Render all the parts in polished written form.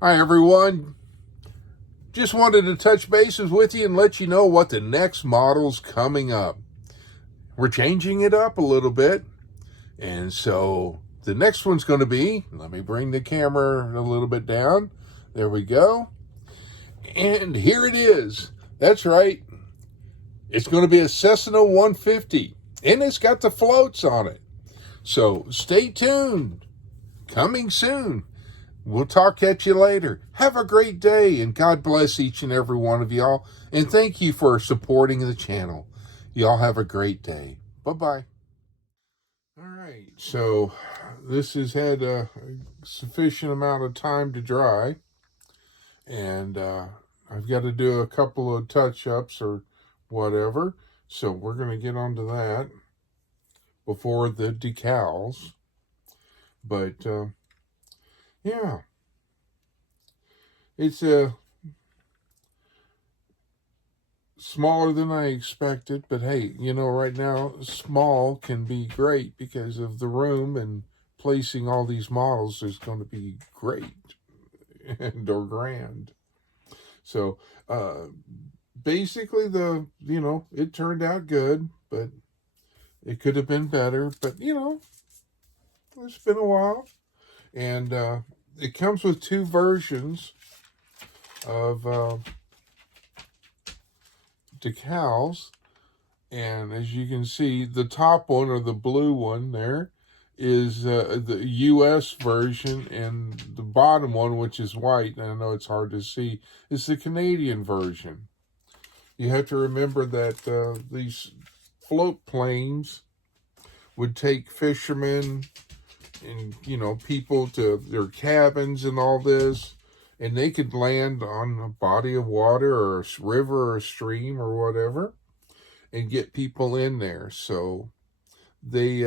Hi, everyone. Just wanted to touch bases with you and let you know what the next model's coming up. We're changing it up a little bit. And so the next one's going to be, let me bring the camera a little bit down. There we go. And here it is. That's right. It's going to be a Cessna 150. And it's got the floats on it. So stay tuned. Coming soon. We'll talk at you later. Have a great day, and God bless each and every one of y'all. And thank you for supporting the channel. Y'all have a great day. Bye-bye. All right, so this has had a sufficient amount of time to dry. And I've got to do a couple of touch-ups or whatever. So we're going to get onto that before the decals. But, yeah. It's smaller than I expected, but hey, right now, small can be great because of the room, and placing all these models is going to be great and or grand. So, basically it turned out good, but it could have been better, but it's been a while. And, it comes with two versions of, decals, and as you can see, the top one, or the blue one there, is the US version, and the bottom one, which is white, and I know it's hard to see, is the Canadian version. You have to remember that these float planes would take fishermen and people to their cabins and all this, and they could land on a body of water or a river or a stream or whatever and get people in there. So they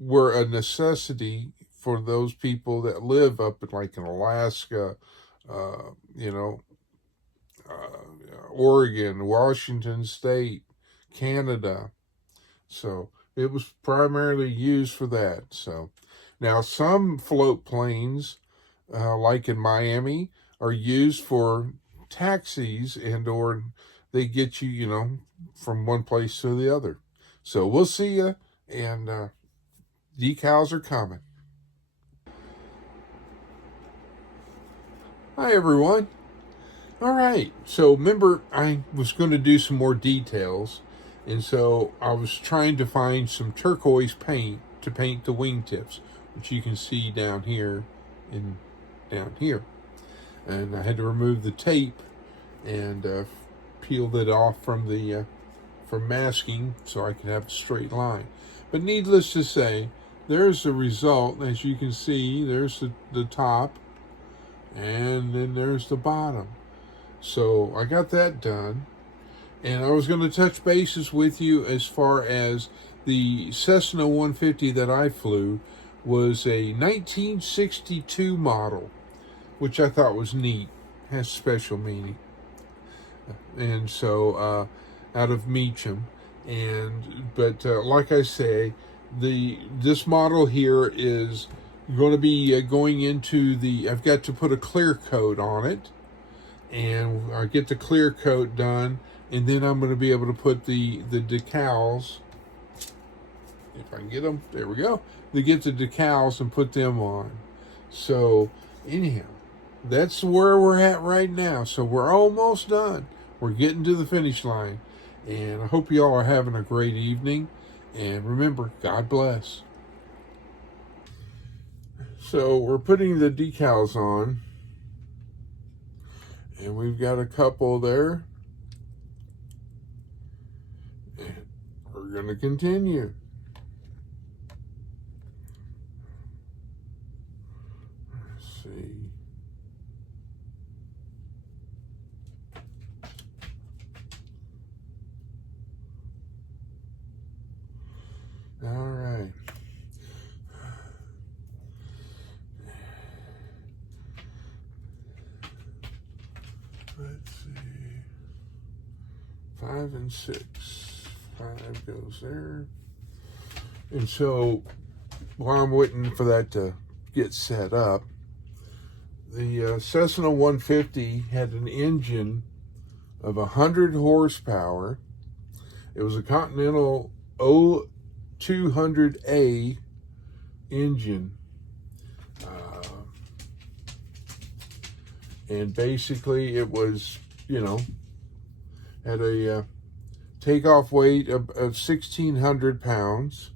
were a necessity for those people that live up in Alaska, Oregon, Washington State, Canada. So it was primarily used for that. So now some float planes, like in Miami, are used for taxis, and or they get you, from one place to the other. So we'll see you, and decals are coming. Hi, everyone. All right, so remember I was going to do some more details, and so I was trying to find some turquoise paint to paint the wingtips, which you can see down here and down here. And I had to remove the tape and peeled it off from masking so I could have a straight line. But needless to say, there's the result. As you can see, there's the top, and then there's the bottom. So I got that done, and I was going to touch bases with you as far as the Cessna 150 that I flew was a 1962 model, which I thought was neat, has special meaning. And so out of Meacham, but like I say, this model here is going to be going into I've got to put a clear coat on it, and I get the clear coat done, and then I'm going to be able to put the decals, if I can get them, there we go, to get the decals and put them on. So anyhow, that's where we're at right now. So we're almost done. We're getting to the finish line, and I hope you all are having a great evening, and remember, God bless. So we're putting the decals on, and we've got a couple there, and we're going to continue. Let's see. All right. Let's see. 5 and 6. 5 goes there. And so while I'm waiting for that to get set up, The Cessna 150 had an engine of 100 horsepower. It was a Continental O200A engine. And basically it was, had a takeoff weight of 1,600 pounds.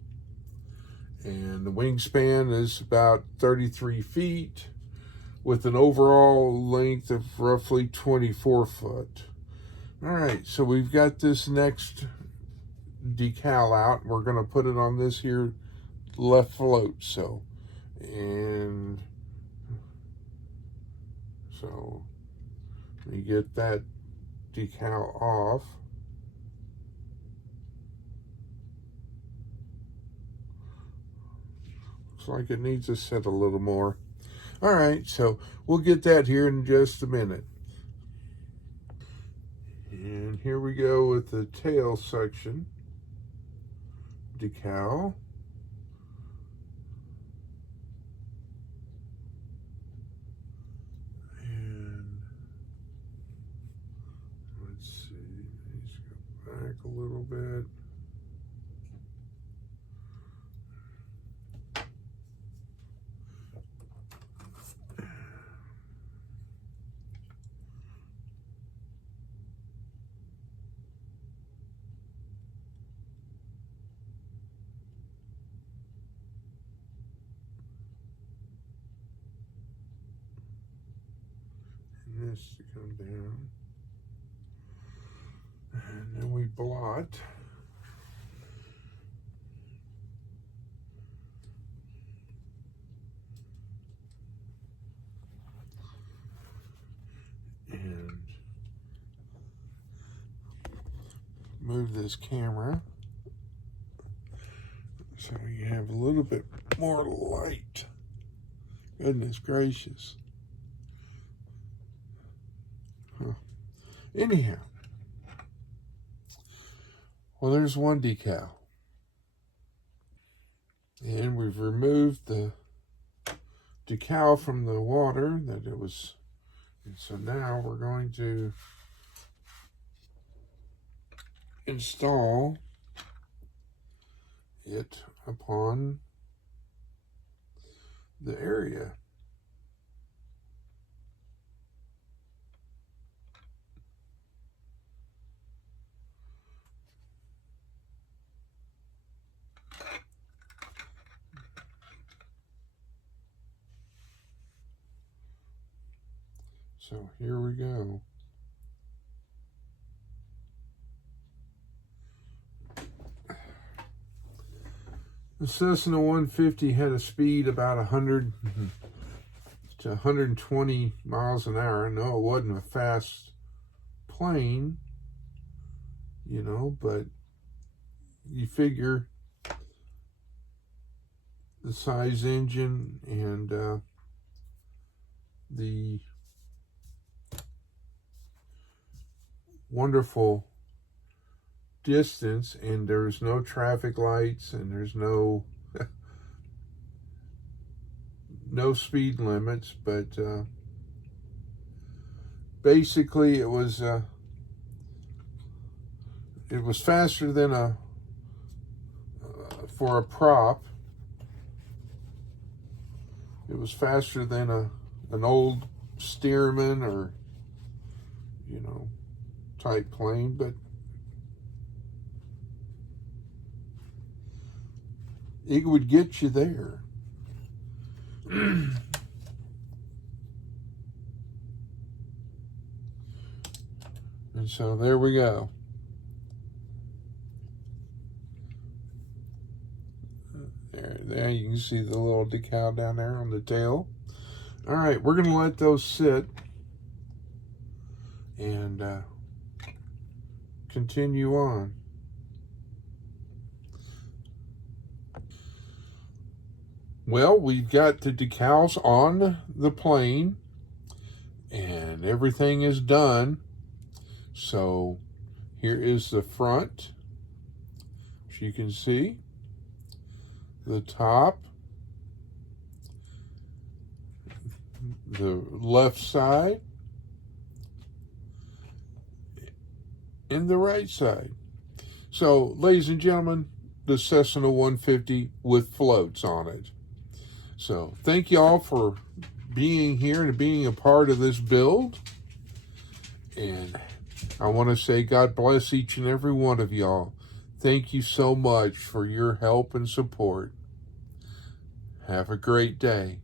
And the wingspan is about 33 feet with an overall length of roughly 24 foot. All right, so we've got this next decal out. We're going to put it on this here left float. So we get that decal off. Looks like it needs to set a little more. All right, so we'll get that here in just a minute. And here we go with the tail section decal. And let's see, let's go back a little bit. This to come down, and then we blot. And move this camera so you have a little bit more light. Goodness gracious. Anyhow, well, there's one decal. And we've removed the decal from the water that it was. And so now we're going to install it upon the area. So here we go. The Cessna 150 had a speed about 100 to 120 miles an hour. No, it wasn't a fast plane, but you figure the size engine and the wonderful distance, and there's no traffic lights, and there's no speed limits, but basically it was faster than for a prop. It was faster than an old Stearman or type plane, but it would get you there. And so there we go. There you can see the little decal down there on the tail. All right, we're going to let those sit and continue on. Well, we've got the decals on the plane and everything is done. So here is the front, as you can see, the top, the left side, and the right side. So, ladies and gentlemen, the Cessna 150 with floats on it. So, thank you all for being here and being a part of this build. And I want to say God bless each and every one of y'all. Thank you so much for your help and support. Have a great day.